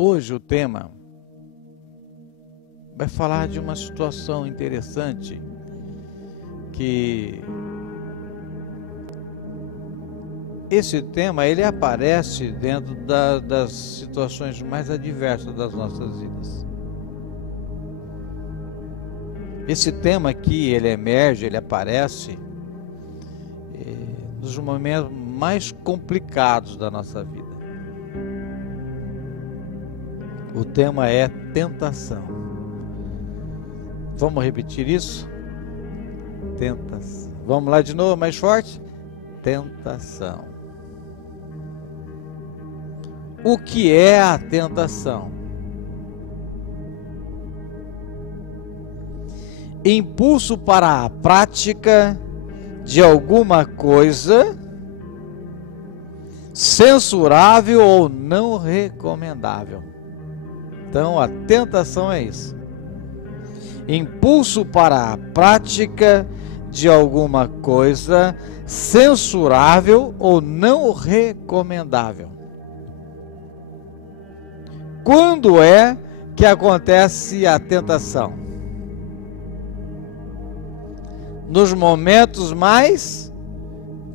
Hoje o tema vai falar de uma situação interessante que esse tema ele aparece dentro das situações mais adversas das nossas vidas. Esse tema aqui, ele emerge, ele aparece nos momentos mais complicados da nossa vida. O tema é tentação. Vamos repetir isso? Tentação. Vamos lá de novo, mais forte? Tentação. O que é a tentação? Impulso para a prática de alguma coisa censurável ou não recomendável. Então, a tentação é isso. Impulso para a prática de alguma coisa censurável ou não recomendável. Quando é que acontece a tentação? Nos momentos mais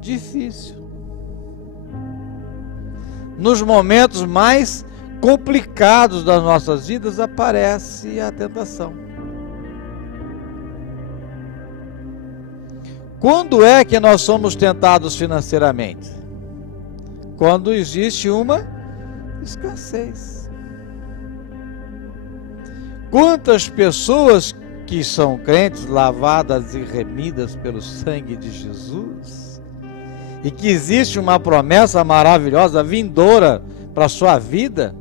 difíceis. Nos momentos mais complicados das nossas vidas aparece a tentação. Quando é que nós somos tentados financeiramente? Quando existe uma escassez. Quantas pessoas que são crentes, lavadas e remidas pelo sangue de Jesus, e que existe uma promessa maravilhosa vindoura para a sua vida,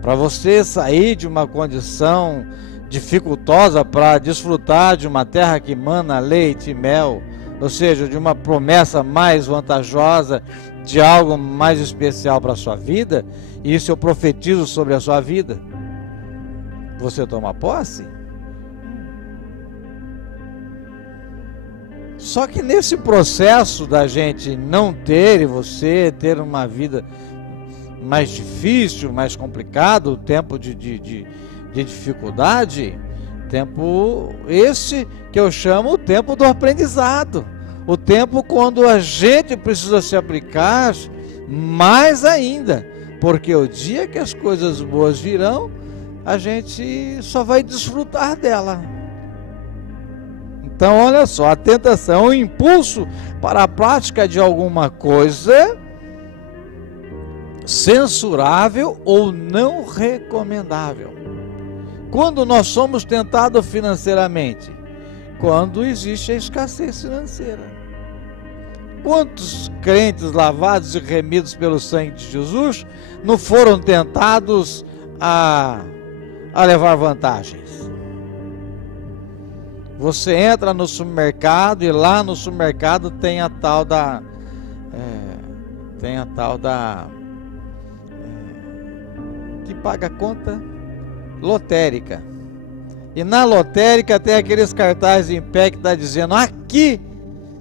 para você sair de uma condição dificultosa para desfrutar de uma terra que mana leite e mel, ou seja, de uma promessa mais vantajosa, de algo mais especial para a sua vida. E isso eu profetizo sobre a sua vida. Você toma posse? Só que nesse processo da gente não ter, e você ter uma vida mais difícil, mais complicado, tempo de dificuldade, tempo esse que eu chamo o tempo do aprendizado, o tempo quando a gente precisa se aplicar mais ainda, porque o dia que as coisas boas virão, a gente só vai desfrutar dela. Então olha só, a tentação é um impulso para a prática de alguma coisa censurável ou não recomendável. Quando nós somos tentados financeiramente? Quando existe a escassez financeira. Quantos crentes lavados e remidos pelo sangue de Jesus não foram tentados a levar vantagens? Você entra no supermercado e lá no supermercado tem a tal da que paga a conta lotérica. E na lotérica tem aqueles cartazes em pé que está dizendo: aqui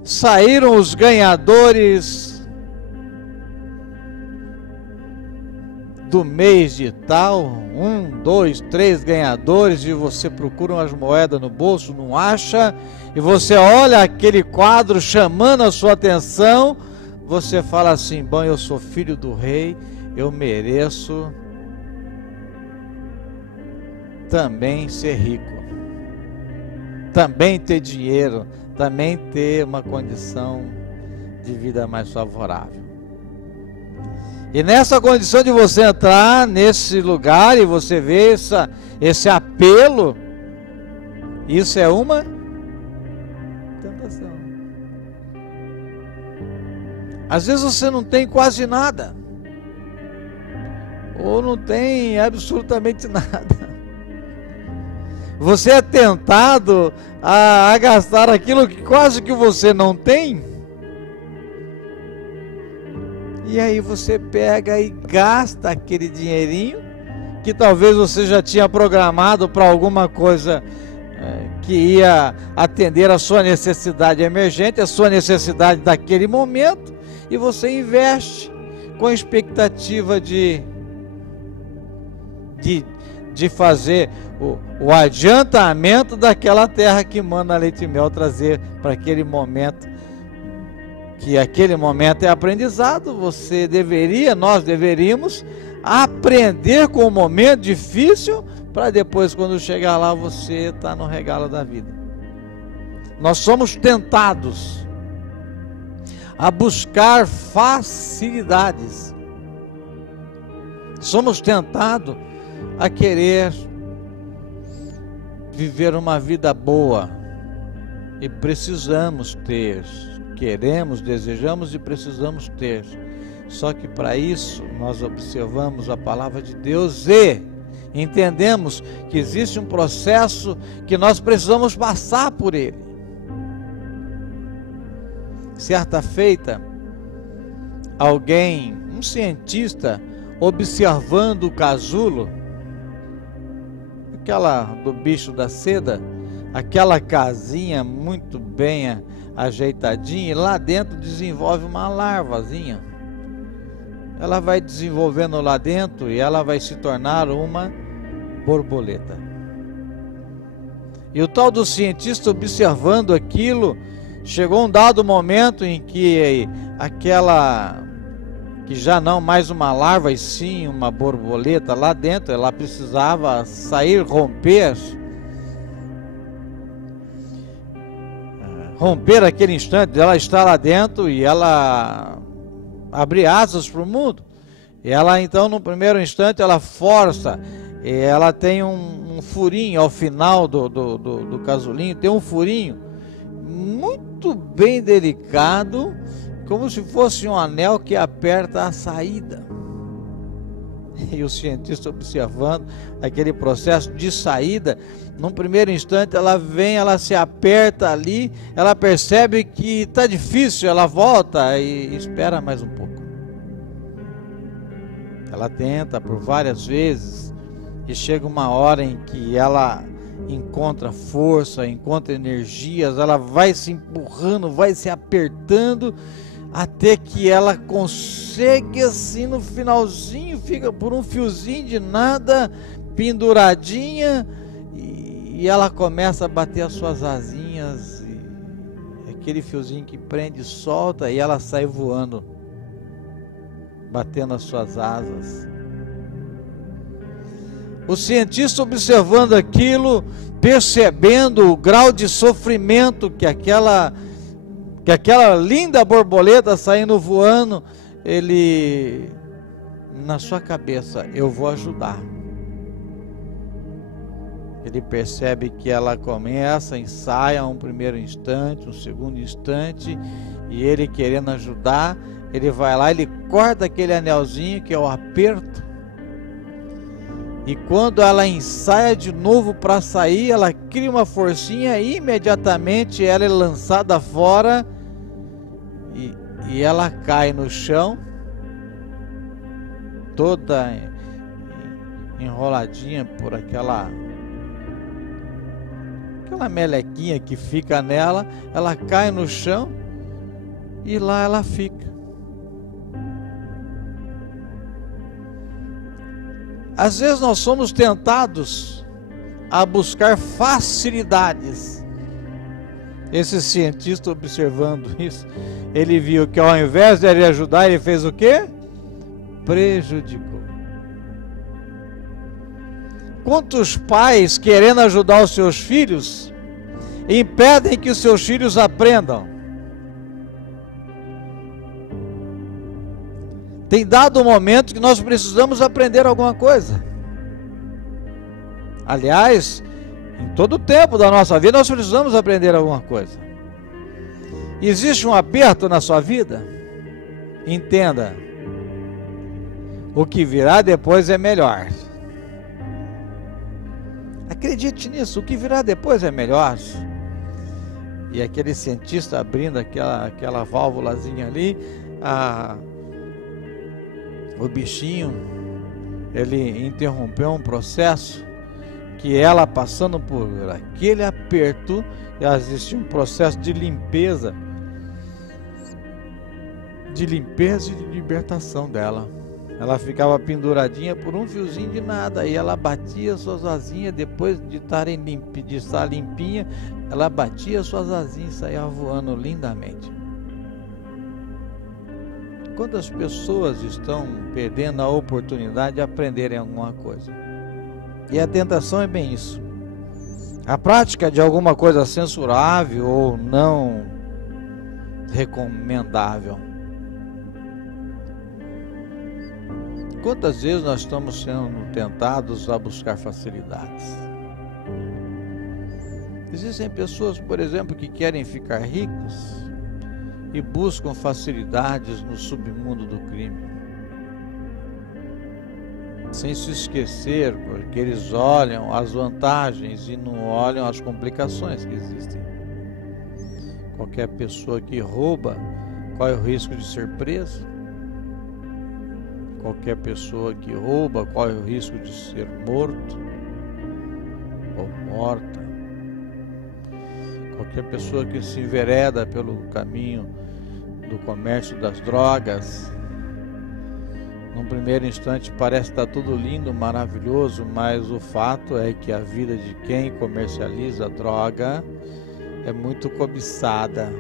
saíram os ganhadores do mês de tal, 1, 2, 3 ganhadores, e você procura umas moedas no bolso, não acha, e você olha aquele quadro chamando a sua atenção, você fala assim: bom, eu sou filho do rei, eu mereço também ser rico, também ter dinheiro, também ter uma condição de vida mais favorável. E nessa condição de você entrar nesse lugar e você ver esse apelo, isso é uma tentação. Às vezes você não tem quase nada, ou não tem absolutamente nada. Você é tentado a gastar aquilo que quase que você não tem. E aí você pega e gasta aquele dinheirinho que talvez você já tinha programado para alguma coisa que ia atender a sua necessidade emergente, a sua necessidade daquele momento, e você investe com a expectativa de de fazer o adiantamento daquela terra que mana leite e mel, trazer para aquele momento, que aquele momento é aprendizado. Nós deveríamos aprender com o momento difícil, para depois, quando chegar lá, você estar no regalo da vida. Nós somos tentados a buscar facilidades. Somos tentados a querer viver uma vida boa, e precisamos ter, queremos, desejamos e precisamos ter. Só que para isso nós observamos a palavra de Deus e entendemos que existe um processo que nós precisamos passar por ele. Certa feita, um cientista, observando o casulo, aquela do bicho da seda, aquela casinha muito bem ajeitadinha, e lá dentro desenvolve uma larvazinha. Ela vai desenvolvendo lá dentro e ela vai se tornar uma borboleta. E o tal do cientista, observando aquilo, chegou um dado momento em que aquela, que já não mais uma larva e sim uma borboleta lá dentro, ela precisava sair, romper aquele instante. Ela está lá dentro e ela abre asas para o mundo. E ela então, no primeiro instante, ela força, e ela tem um furinho ao final do casulinho, tem um furinho muito bem delicado, como se fosse um anel que aperta a saída. E o cientista, observando aquele processo de saída, num primeiro instante ela vem, ela se aperta ali, ela percebe que está difícil, ela volta e espera mais um pouco. Ela tenta por várias vezes e chega uma hora em que ela encontra força, encontra energias, ela vai se empurrando, vai se apertando, até que ela consegue, assim, no finalzinho, fica por um fiozinho de nada, penduradinha, e ela começa a bater as suas asinhas, e aquele fiozinho que prende solta, e ela sai voando, batendo as suas asas. O cientista, observando aquilo, percebendo o grau de sofrimento que aquela linda borboleta saindo voando, ele, na sua cabeça, eu vou ajudar. Ele percebe que ela começa, ensaia um primeiro instante, um segundo instante, e ele, querendo ajudar, ele vai lá, ele corta aquele anelzinho que é o aperto, e quando ela ensaia de novo para sair, ela cria uma forcinha, e imediatamente ela é lançada fora, e ela cai no chão, toda enroladinha por aquela melequinha que fica nela. Ela cai no chão e lá ela fica. Às vezes nós somos tentados a buscar facilidades. Esse cientista, observando isso, ele viu que ao invés de ele ajudar, ele fez o quê? Prejudicou. Quantos pais, querendo ajudar os seus filhos, impedem que os seus filhos aprendam? Tem dado um momento que nós precisamos aprender alguma coisa. Aliás, em todo o tempo da nossa vida nós precisamos aprender alguma coisa. Existe um aperto na sua vida? Entenda, o que virá depois é melhor. Acredite nisso, o que virá depois é melhor. E aquele cientista abrindo aquela válvulazinha ali, o bichinho, ele interrompeu um processo que ela, passando por aquele aperto, existia um processo de limpeza e de libertação dela. Ela ficava penduradinha por um fiozinho de nada, aí ela batia suas asinhas, depois de estar limpinha, ela batia suas asinhas e saía voando lindamente. Quantas pessoas estão perdendo a oportunidade de aprenderem alguma coisa? E a tentação é bem isso. A prática de alguma coisa censurável ou não recomendável. Quantas vezes nós estamos sendo tentados a buscar facilidades? Existem pessoas, por exemplo, que querem ficar ricos e buscam facilidades no submundo do crime, sem se esquecer, porque eles olham as vantagens e não olham as complicações que existem. Qualquer pessoa que rouba, qual é o risco de ser preso? Qualquer pessoa que rouba, qual é o risco de ser morto ou morta? Qualquer pessoa que se envereda pelo caminho do comércio das drogas, num primeiro instante parece estar tudo lindo, maravilhoso, mas o fato é que a vida de quem comercializa droga é muito cobiçada.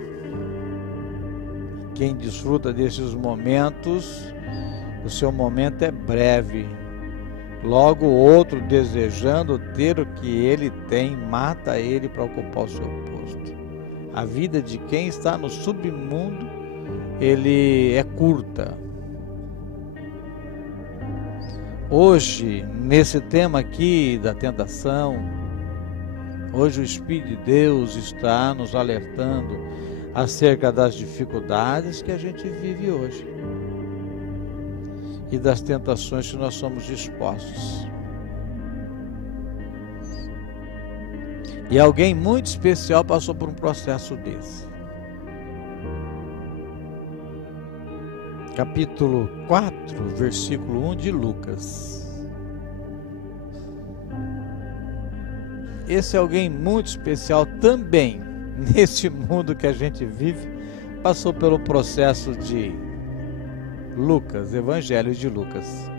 Quem desfruta desses momentos, o seu momento é breve. Logo o outro, desejando ter o que ele tem, mata ele para ocupar o seu posto. A vida de quem está no submundo, ele é curta. Hoje, nesse tema aqui da tentação, hoje o Espírito de Deus está nos alertando acerca das dificuldades que a gente vive hoje e das tentações que nós somos expostos. E alguém muito especial passou por um processo desse. Capítulo 4, versículo 1 de Lucas. Esse alguém muito especial também, nesse mundo que a gente vive, passou pelo processo de Lucas, Evangelho de Lucas.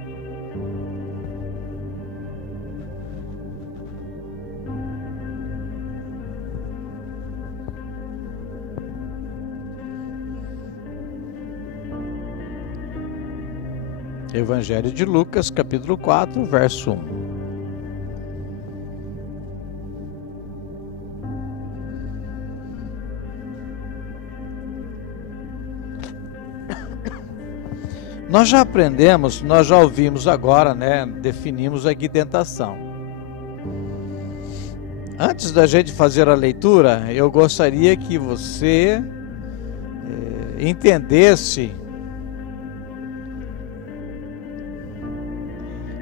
Evangelho de Lucas, capítulo 4, verso 1. Nós já aprendemos, nós já ouvimos agora, né? Definimos aqui tentação. Antes da gente fazer a leitura, eu gostaria que você entendesse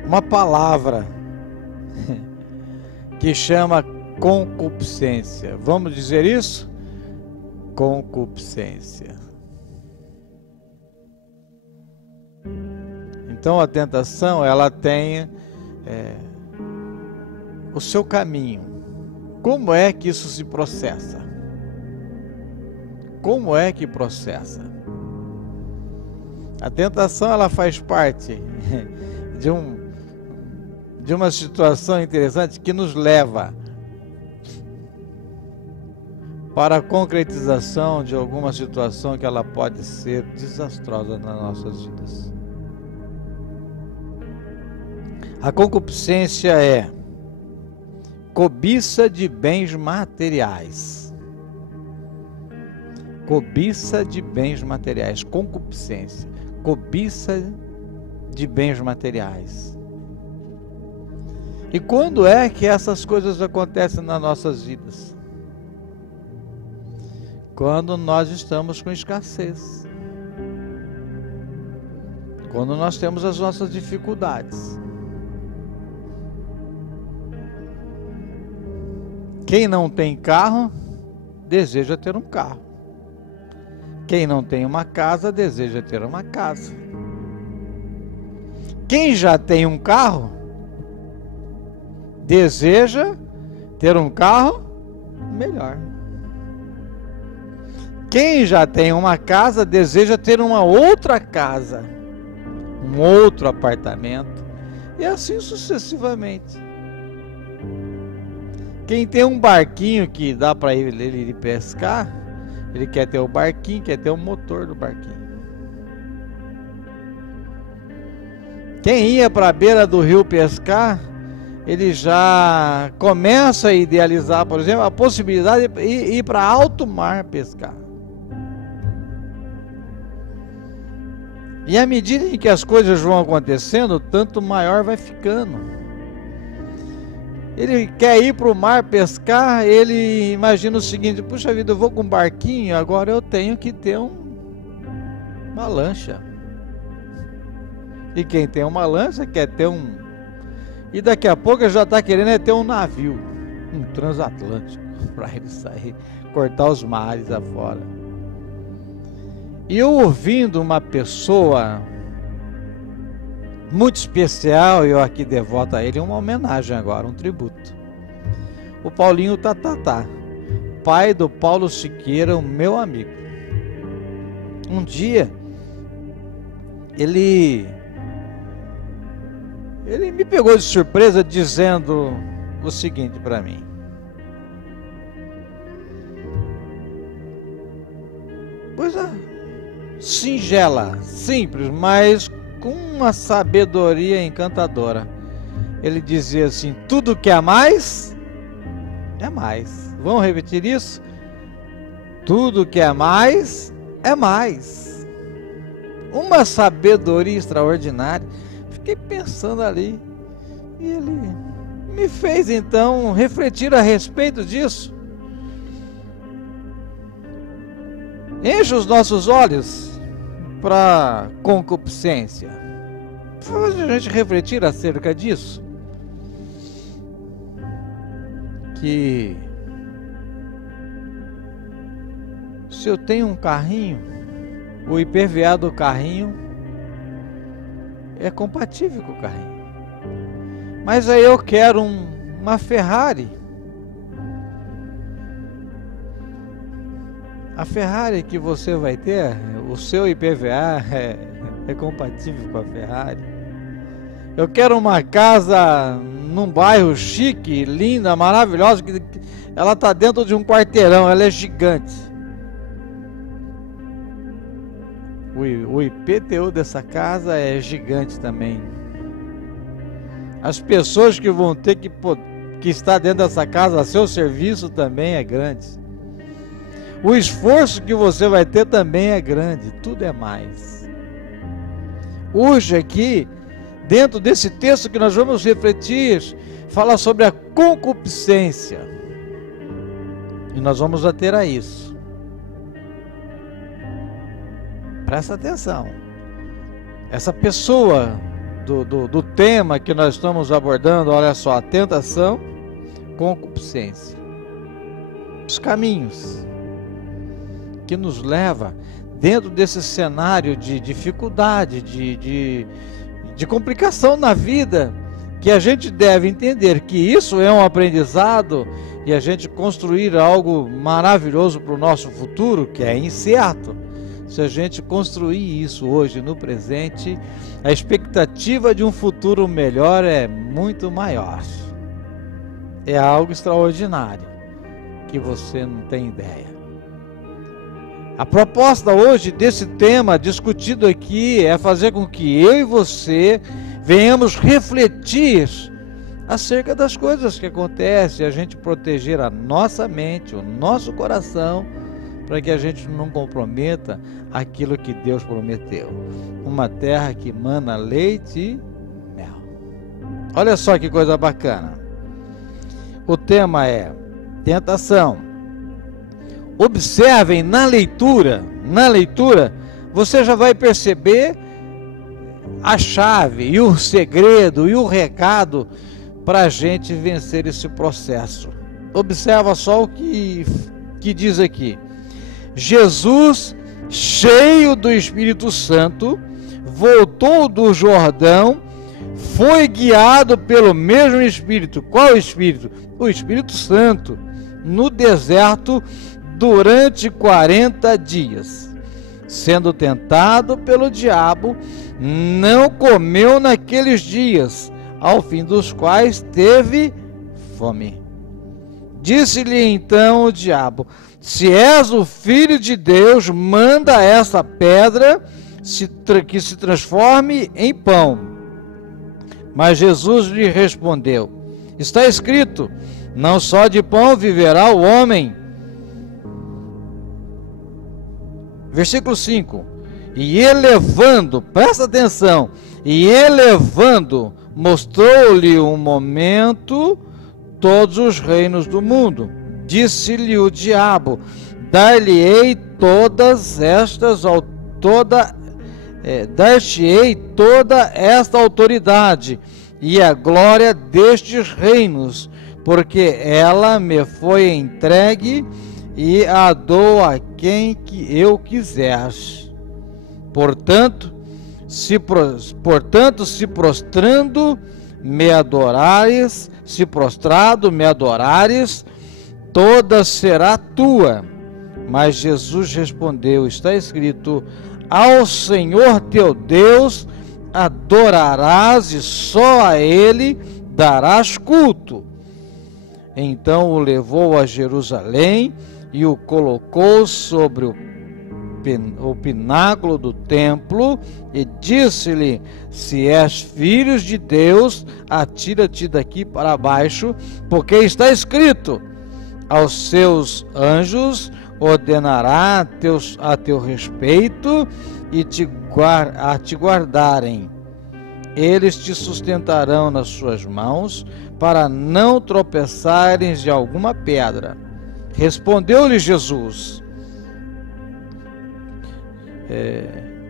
uma palavra que chama concupiscência. Vamos dizer isso? Concupiscência. Então a tentação, ela tem o seu caminho. Como é que isso se processa? Como é que processa? A tentação, ela faz parte de uma situação interessante que nos leva para a concretização de alguma situação que ela pode ser desastrosa nas nossas vidas. A concupiscência é cobiça de bens materiais. Cobiça de bens materiais, concupiscência, cobiça de bens materiais. E quando é que essas coisas acontecem nas nossas vidas? Quando nós estamos com escassez. Quando nós temos as nossas dificuldades. Quem não tem carro, deseja ter um carro. Quem não tem uma casa, deseja ter uma casa. Quem já tem um carro, deseja ter um carro melhor. Quem já tem uma casa, deseja ter uma outra casa, um outro apartamento, e assim sucessivamente. Quem tem um barquinho que dá para ele ir pescar, ele quer ter o barquinho, quer ter o motor do barquinho. Quem ia para a beira do rio pescar, ele já começa a idealizar, por exemplo, a possibilidade de ir para alto mar pescar. E à medida em que as coisas vão acontecendo, tanto maior vai ficando. Ele quer ir para o mar pescar, ele imagina o seguinte: puxa vida, eu vou com um barquinho, agora eu tenho que ter uma lancha. E quem tem uma lancha quer ter E daqui a pouco já está querendo ter um navio, um transatlântico, para ele sair, cortar os mares afora. E eu ouvindo uma pessoa muito especial, eu aqui devoto a ele uma homenagem agora, um tributo. O Paulinho Tatatá, pai do Paulo Siqueira, o meu amigo. Um dia, ele me pegou de surpresa dizendo o seguinte para mim: coisa singela, simples, mas com uma sabedoria encantadora. Ele dizia assim: tudo que é mais, é mais. Vamos repetir isso? Tudo que é mais, é mais. Uma sabedoria extraordinária. Fiquei pensando ali, e ele me fez então refletir a respeito disso. Enche os nossos olhos para concupiscência. Faz a gente refletir acerca disso. Que se eu tenho um carrinho, o IPVA do carrinho é compatível com o carrinho. Mas aí eu quero uma Ferrari. A Ferrari que você vai ter, o seu IPVA é compatível com a Ferrari. Eu quero uma casa num bairro chique, linda, maravilhosa, que ela está dentro de um quarteirão, ela é gigante. O IPTU dessa casa é gigante também. As pessoas que vão ter que estar dentro dessa casa a seu serviço também é grande. O esforço que você vai ter também é grande. Tudo é mais. Hoje aqui, dentro desse texto que nós vamos refletir, fala sobre a concupiscência. E nós vamos ater a isso. Presta atenção. Essa pessoa do tema que nós estamos abordando, olha só, tentação, concupiscência. Os caminhos que nos leva dentro desse cenário de dificuldade, de complicação na vida, que a gente deve entender que isso é um aprendizado e a gente construir algo maravilhoso para o nosso futuro, que é incerto. Se a gente construir isso hoje no presente, a expectativa de um futuro melhor é muito maior. É algo extraordinário que você não tem ideia. A proposta hoje desse tema discutido aqui é fazer com que eu e você venhamos refletir acerca das coisas que acontecem, a gente proteger a nossa mente, o nosso coração, para que a gente não comprometa aquilo que Deus prometeu. Uma terra que mana leite e mel. Olha só que coisa bacana. O tema é tentação. Observem na leitura, você já vai perceber a chave e o segredo e o recado para a gente vencer esse processo. Observa só o que diz aqui. Jesus, cheio do Espírito Santo, voltou do Jordão, foi guiado pelo mesmo Espírito. Qual Espírito? O Espírito Santo, no deserto durante 40 dias, sendo tentado pelo diabo, não comeu naqueles dias, ao fim dos quais teve fome. Disse-lhe então o diabo: se és o Filho de Deus, manda essa pedra que se transforme em pão. Mas Jesus lhe respondeu: está escrito, não só de pão viverá o homem. Versículo 5. E elevando, presta atenção, e elevando, mostrou-lhe um momento todos os reinos do mundo. Disse-lhe o diabo: dar-te-ei toda esta autoridade e a glória destes reinos, porque ela me foi entregue e a dou a quem que eu quiser. Portanto, se prostrado me adorares, toda será tua. Mas Jesus respondeu: está escrito, ao Senhor teu Deus adorarás e só a Ele darás culto. Então o levou a Jerusalém e o colocou sobre o pináculo do templo e disse-lhe: se és filho de Deus, atira-te daqui para baixo, porque está escrito, aos seus anjos ordenará a teu respeito e a te guardarem. Eles te sustentarão nas suas mãos, para não tropeçares de alguma pedra. Respondeu-lhe Jesus: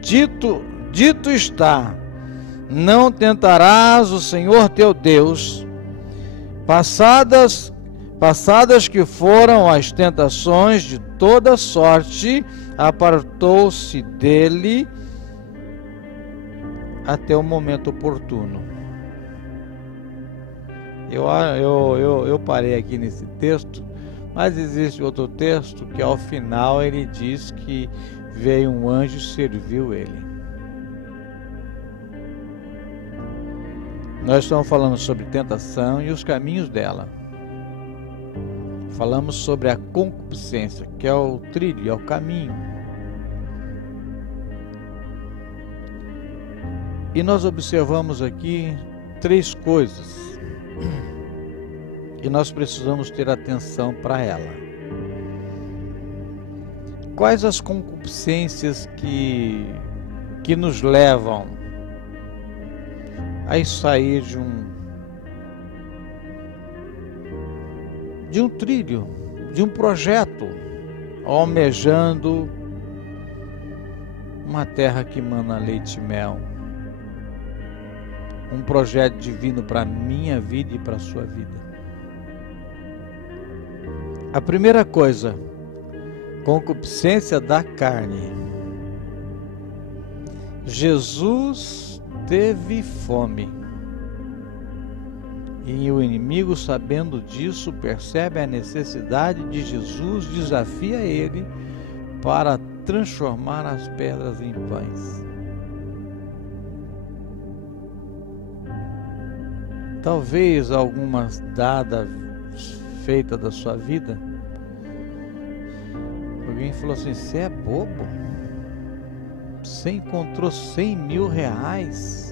dito está, não tentarás o Senhor teu Deus. Passadas que foram as tentações de toda sorte, apartou-se dele até o momento oportuno. Eu parei aqui nesse texto, mas existe outro texto que ao final ele diz que veio um anjo e serviu ele. Nós estamos falando sobre tentação e os caminhos dela. Falamos sobre a concupiscência, que é o trilho, é o caminho. E nós observamos aqui 3 coisas. E nós precisamos ter atenção para ela. Quais as concupiscências que nos levam a sair de um trilho, de um projeto, almejando uma terra que mana leite e mel, um projeto divino para a minha vida e para a sua vida? A primeira coisa, concupiscência da carne. Jesus teve fome. E o inimigo, sabendo disso, percebe a necessidade de Jesus, desafia ele para transformar as pedras em pães. Talvez alguma dada feita da sua vida, alguém falou assim: você é bobo? Você encontrou 100 mil reais?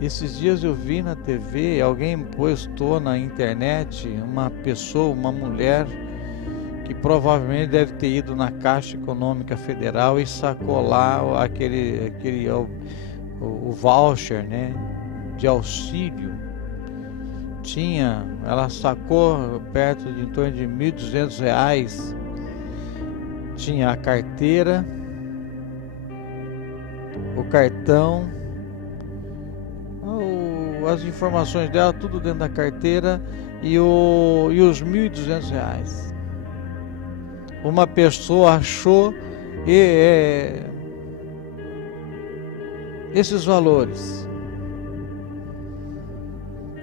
Esses dias eu vi na TV, alguém postou na internet, uma pessoa, uma mulher, que provavelmente deve ter ido na Caixa Econômica Federal e sacou lá o voucher, né, de auxílio. Ela sacou perto de em torno de R$ 1.200. Tinha a carteira, o cartão, as informações dela, tudo dentro da carteira, e os R$ 1.200. Uma pessoa achou esses valores.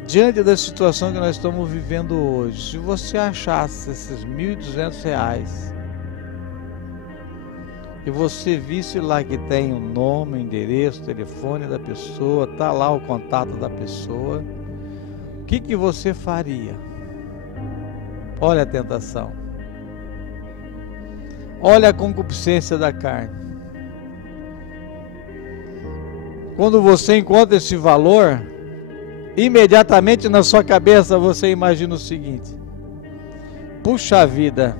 Diante da situação que nós estamos vivendo hoje, se você achasse esses R$ 1.200, e você visse lá que tem o nome, o endereço, o telefone da pessoa, tá lá o contato da pessoa, o que você faria? Olha a tentação. Olha a concupiscência da carne. Quando você encontra esse valor, imediatamente na sua cabeça você imagina o seguinte: puxa vida,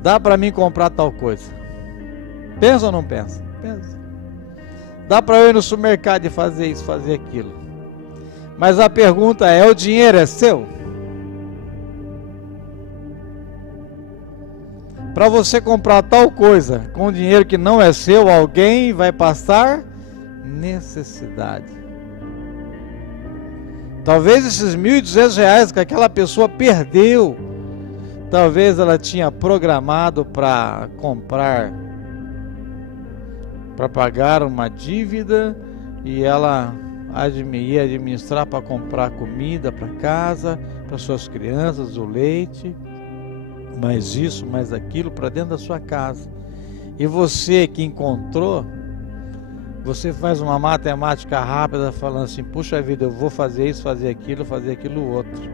dá para mim comprar tal coisa. Pensa ou não pensa? Pensa. Dá para eu ir no supermercado e fazer isso, fazer aquilo. Mas a pergunta é: o dinheiro é seu? Para você comprar tal coisa com dinheiro que não é seu, alguém vai passar necessidade. Talvez esses R$1.200 que aquela pessoa perdeu, talvez ela tinha programado para comprar, para pagar uma dívida, e ela ia administrar para comprar comida para casa, para suas crianças, o leite, mais isso, mais aquilo, para dentro da sua casa. E você que encontrou, você faz uma matemática rápida falando assim: puxa vida, eu vou fazer isso, fazer aquilo outro.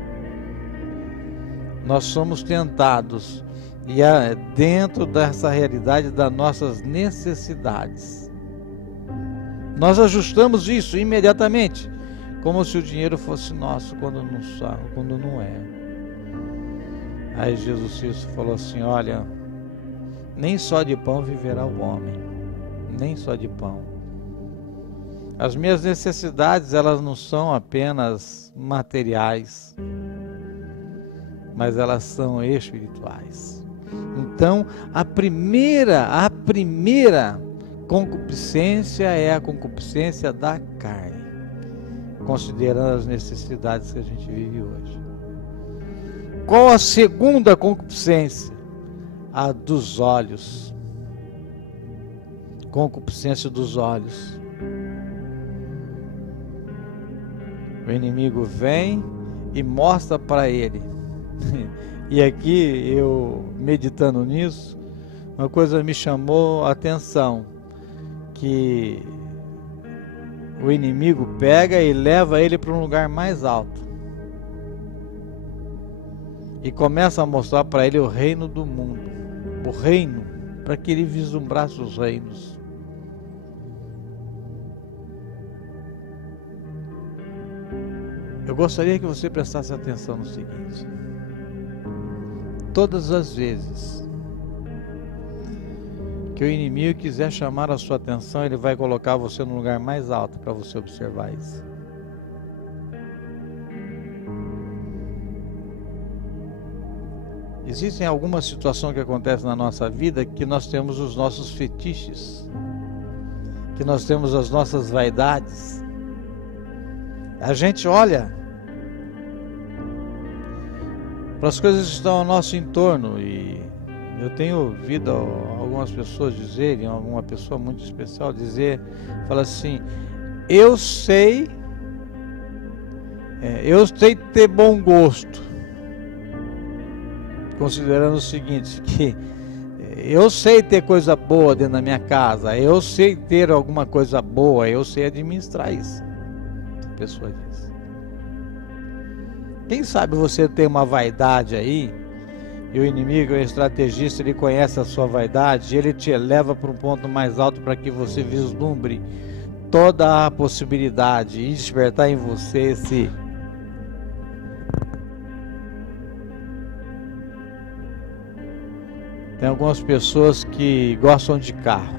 Nós somos tentados, e é dentro dessa realidade das nossas necessidades. Nós ajustamos isso imediatamente, como se o dinheiro fosse nosso, quando não é. Aí Jesus Cristo falou assim: olha, nem só de pão viverá o homem, nem só de pão. As minhas necessidades, elas não são apenas materiais, mas elas são espirituais. Então, a primeira concupiscência é a concupiscência da carne, considerando as necessidades que a gente vive hoje. Qual a segunda concupiscência? A dos olhos. Concupiscência dos olhos. O inimigo vem e mostra para ele. E aqui, eu meditando nisso, uma coisa me chamou a atenção, que o inimigo pega e leva ele para um lugar mais alto e começa a mostrar para ele o reino do mundo, o reino, para que ele vislumbrasse os reinos. Eu gostaria que você prestasse atenção no seguinte: todas as vezes que o inimigo quiser chamar a sua atenção, ele vai colocar você no lugar mais alto para você observar isso. Existem algumas situações que acontecem na nossa vida que nós temos os nossos fetiches, que nós temos as nossas vaidades. A gente olha para as coisas que estão ao nosso entorno, e eu tenho ouvido algumas pessoas dizerem, alguma pessoa muito especial dizer, fala assim: eu sei ter bom gosto, considerando o seguinte, que eu sei ter coisa boa dentro da minha casa, eu sei ter alguma coisa boa, eu sei administrar isso. A pessoa diz. Quem sabe você tem uma vaidade aí, e o inimigo, o estrategista, ele conhece a sua vaidade, e ele te leva para um ponto mais alto para que você vislumbre toda a possibilidade e despertar em você esse Tem algumas pessoas que gostam de carro.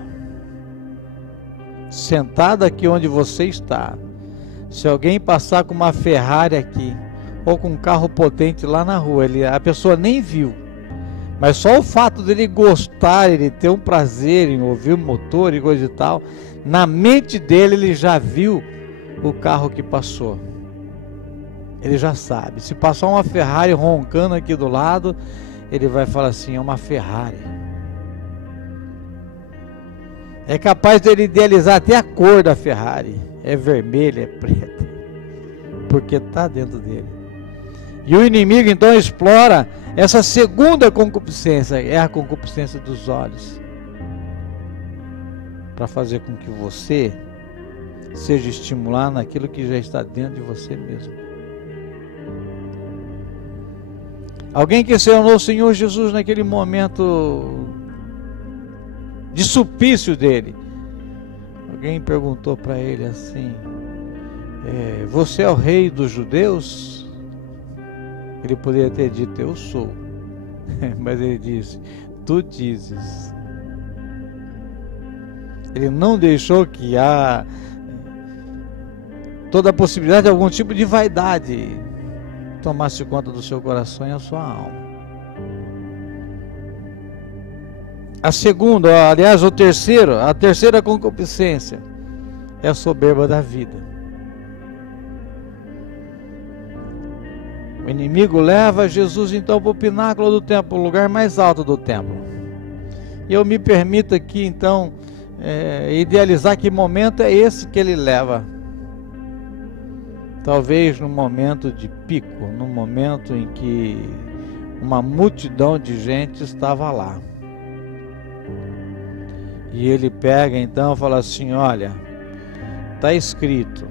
Sentado aqui onde você está, se alguém passar com uma Ferrari aqui, ou com um carro potente lá na rua, a pessoa nem viu, mas só o fato dele gostar, ele ter um prazer em ouvir o motor e coisa e tal, na mente dele ele já viu o carro que passou. Ele já sabe. Se passar uma Ferrari roncando aqui do lado, ele vai falar assim: é uma Ferrari. É capaz dele idealizar até a cor da Ferrari. É vermelha, é preta, porque está dentro dele. E o inimigo então explora essa segunda concupiscência, é a concupiscência dos olhos. para fazer com que você seja estimulado naquilo que já está dentro de você mesmo. Alguém que se tornou o Senhor Jesus naquele momento de supício dele. Alguém perguntou para ele assim: você é o rei dos judeus? Ele poderia ter dito: eu sou. Mas ele disse: tu dizes. Ele não deixou que há toda a possibilidade de algum tipo de vaidade tomasse conta do seu coração e a sua alma. A segunda, aliás, a terceira concupiscência é a soberba da vida. O inimigo leva Jesus então para o pináculo do templo, o lugar mais alto do templo. E eu me permito aqui então idealizar que momento é esse que ele leva. Talvez num momento de pico, num momento em que uma multidão de gente estava lá. E ele pega então e fala assim: olha, está escrito,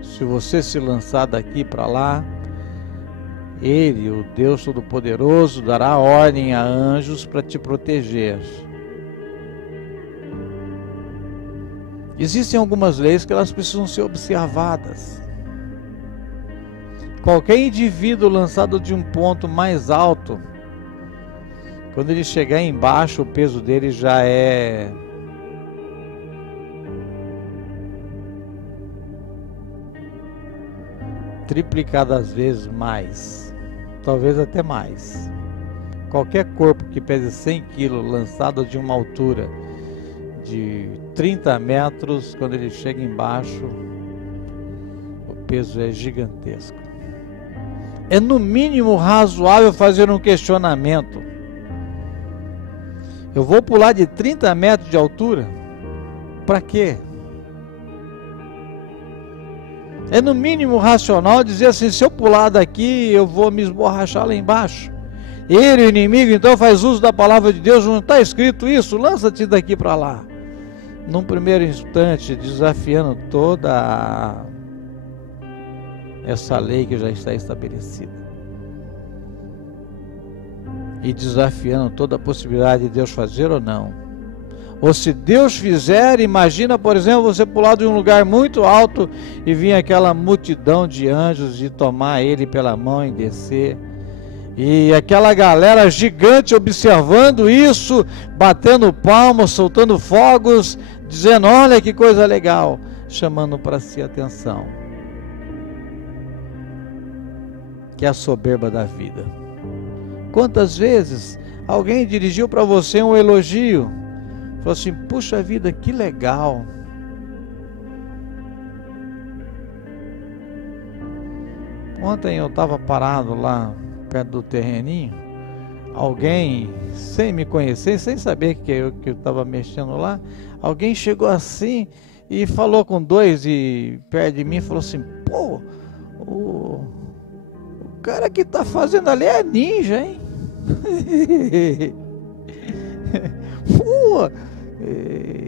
se você se lançar daqui para lá, ele, o Deus Todo-Poderoso, dará ordem a anjos para te proteger. Existem algumas leis que elas precisam ser observadas. Qualquer indivíduo lançado de um ponto mais alto, quando ele chegar embaixo, o peso dele já é triplicadas vezes mais, talvez até mais. Qualquer corpo que pese 100 kg lançado de uma altura de 30 metros, quando ele chega embaixo, o peso é gigantesco. É no mínimo razoável fazer um questionamento: eu vou pular de 30 metros de altura? Para quê? É no mínimo racional dizer assim: se eu pular daqui, eu vou me esborrachar lá embaixo. Ele, o inimigo, então faz uso da palavra de Deus. Não está escrito isso? Lança-te daqui para lá. Num primeiro instante, desafiando toda essa lei que já está estabelecida. E desafiando toda a possibilidade de Deus fazer ou não. Ou se Deus fizer, imagina, por exemplo, você pular de um lugar muito alto e vir aquela multidão de anjos e tomar ele pela mão e descer. E aquela galera gigante observando isso, batendo palmas, soltando fogos, dizendo: olha que coisa legal, chamando para si a atenção. Que é a soberba da vida. Quantas vezes alguém dirigiu para você um elogio, falou assim: puxa vida, que legal. Ontem eu estava parado lá perto do terreninho, alguém, sem me conhecer, sem saber que eu estava mexendo lá, alguém chegou assim e falou com dois e perto de mim, falou assim: pô, o cara que tá fazendo ali é ninja, hein? Pô,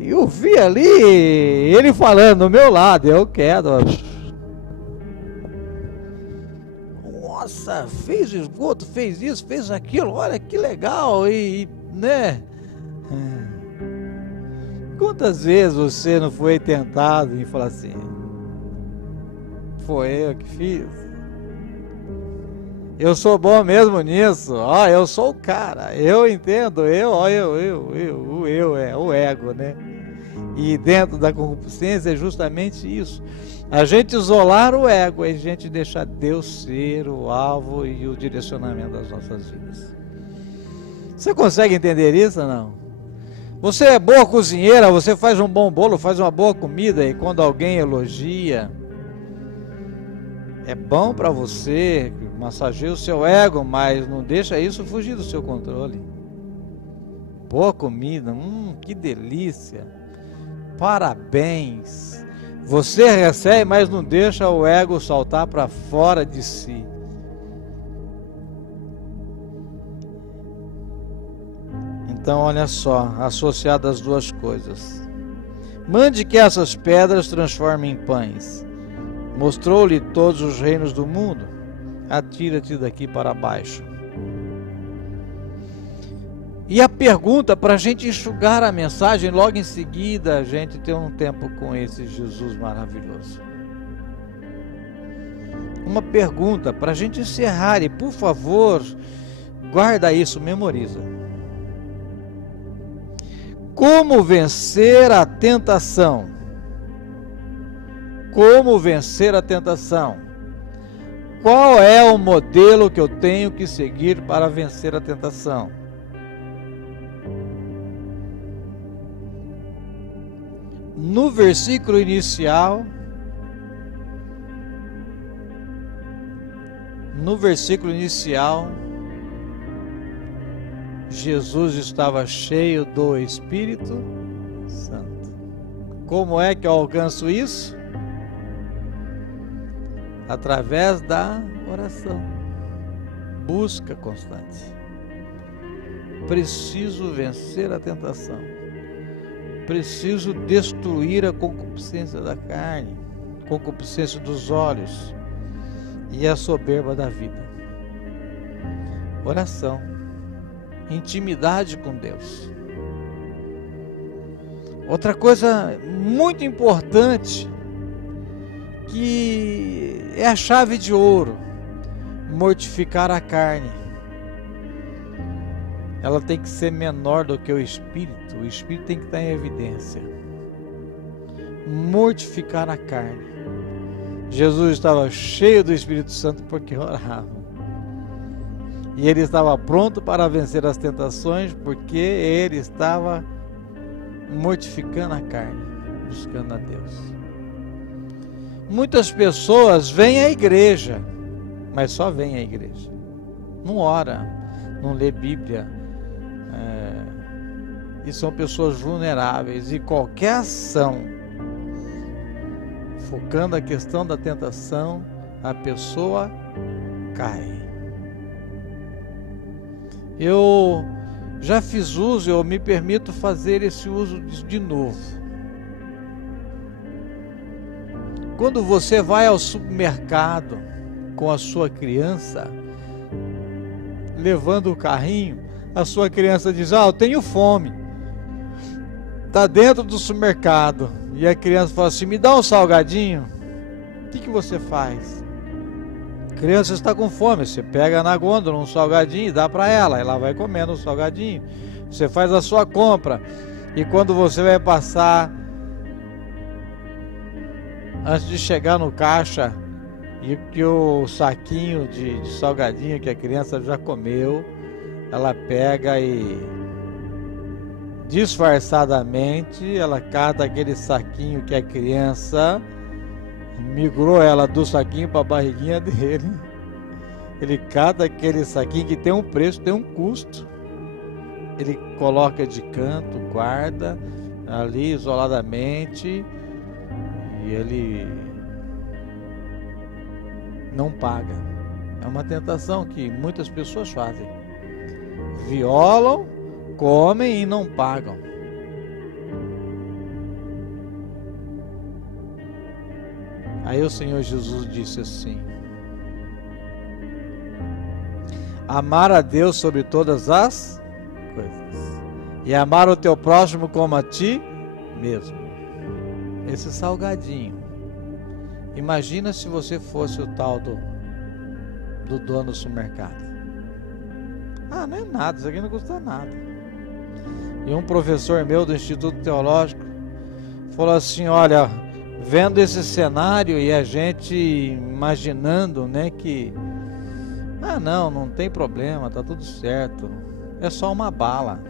eu vi ali ele falando do meu lado, eu quero. Nossa, fez esgoto, fez isso, fez aquilo, olha que legal, e né? Quantas vezes você não foi tentado em falar assim: foi eu que fiz? Eu sou bom mesmo nisso, ó, eu sou o cara, eu entendo, é o ego, né? E dentro da concupiscência é justamente isso. A gente isolar o ego, a gente deixar Deus ser o alvo e o direcionamento das nossas vidas. Você consegue entender isso ou não? Você é boa cozinheira, você faz um bom bolo, faz uma boa comida, e quando alguém elogia, é bom para você, massageia o seu ego, mas não deixa isso fugir do seu controle. Boa comida, que delícia, parabéns. Você recebe, mas não deixa o ego saltar para fora de si. Então olha só, associado às duas coisas, Mande que essas pedras transformem em pães. Mostrou-lhe todos os reinos do mundo. Atira-te daqui para baixo. E a pergunta, para a gente enxugar a mensagem, logo em seguida a gente ter um tempo com esse Jesus maravilhoso. Uma pergunta para a gente encerrar, e por favor, guarda isso, memoriza. Como vencer a tentação? Como vencer a tentação? Qual é o modelo que eu tenho que seguir para vencer a tentação? No versículo inicial, Jesus estava cheio do Espírito Santo. Como é que eu alcanço isso? Através da oração, busca constante. Preciso vencer a tentação. Preciso destruir a concupiscência da carne, concupiscência dos olhos e a soberba da vida. Oração, intimidade com Deus. Outra coisa muito importante, que é a chave de ouro: mortificar a carne. Ela tem que ser menor do que o espírito tem que estar em evidência. Mortificar a carne. Jesus estava cheio do Espírito Santo porque orava. E ele estava pronto para vencer as tentações porque ele estava mortificando a carne, buscando a Deus. Muitas pessoas vêm à igreja, mas só vêm à igreja. Não ora, não lê Bíblia. E são pessoas vulneráveis. E qualquer ação focando a questão da tentação, a pessoa cai. Eu já fiz uso, eu me permito fazer esse uso de novo. Quando você vai ao supermercado com a sua criança, levando o carrinho, a sua criança diz: eu tenho fome. Está dentro do supermercado. E a criança fala assim: me dá um salgadinho. O que você faz? A criança está com fome. Você pega na gôndola um salgadinho e dá para ela. Ela vai comendo o salgadinho. Você faz a sua compra. E quando você vai passar, antes de chegar no caixa, e que o saquinho de salgadinho que a criança já comeu, ela pega e disfarçadamente ela cata aquele saquinho que a criança migrou ela do saquinho para a barriguinha dele. Ele cata aquele saquinho que tem um preço, tem um custo. Ele coloca de canto, guarda ali isoladamente e ele não paga. É uma tentação que muitas pessoas fazem. Violam, comem e não pagam. Aí o Senhor Jesus disse assim: amar a Deus sobre todas as coisas e amar o teu próximo como a ti mesmo. Esse salgadinho, imagina se você fosse o tal do dono do supermercado. Não é nada, isso aqui não custa nada. E um professor meu do Instituto Teológico falou assim: olha, vendo esse cenário e a gente imaginando, né, que não tem problema, tá tudo certo, é só uma bala.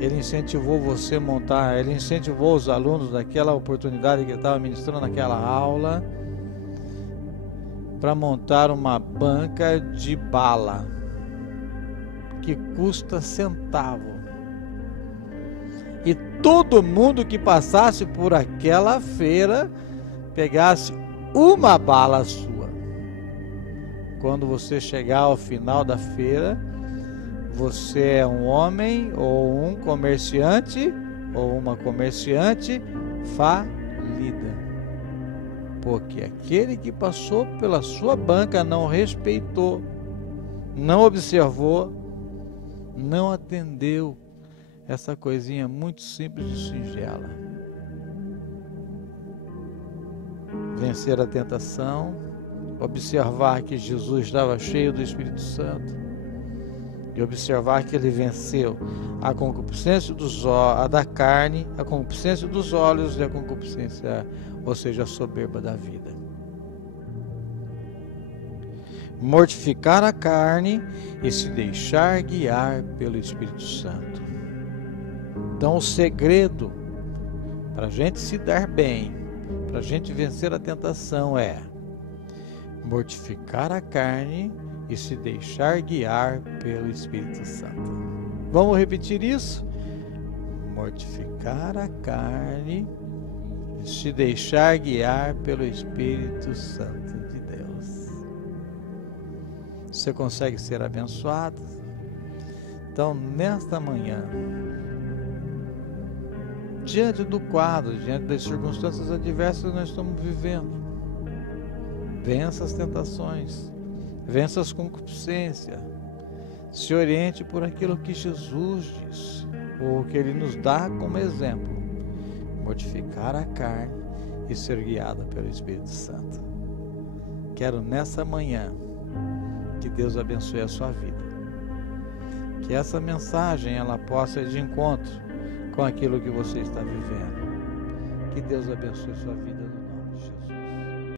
Ele incentivou você a montar, ele incentivou os alunos daquela oportunidade que ele estava ministrando naquela aula para montar uma banca de bala que custa centavo. E todo mundo que passasse por aquela feira pegasse uma bala sua. Quando você chegar ao final da feira, você é um homem ou um comerciante ou uma comerciante falida. Porque aquele que passou pela sua banca não respeitou, não observou, não atendeu essa coisinha muito simples e singela. Vencer a tentação, observar que Jesus estava cheio do Espírito Santo e observar que ele venceu a concupiscência da carne, a concupiscência dos olhos e a concupiscência, ou seja, a soberba da vida. Mortificar a carne e se deixar guiar pelo Espírito Santo. Então o segredo para a gente se dar bem, para a gente vencer a tentação é mortificar a carne e se deixar guiar pelo Espírito Santo. Vamos repetir isso? Mortificar a carne e se deixar guiar pelo Espírito Santo de Deus. Você consegue ser abençoado? Então, nesta manhã, diante do quadro, diante das circunstâncias adversas que nós estamos vivendo, vença as tentações, vença as concupiscências, se oriente por aquilo que Jesus diz, ou que Ele nos dá como exemplo, mortificar a carne e ser guiada pelo Espírito Santo. Quero nessa manhã que Deus abençoe a sua vida, que essa mensagem ela possa ir de encontro com aquilo que você está vivendo. Que Deus abençoe a sua vida.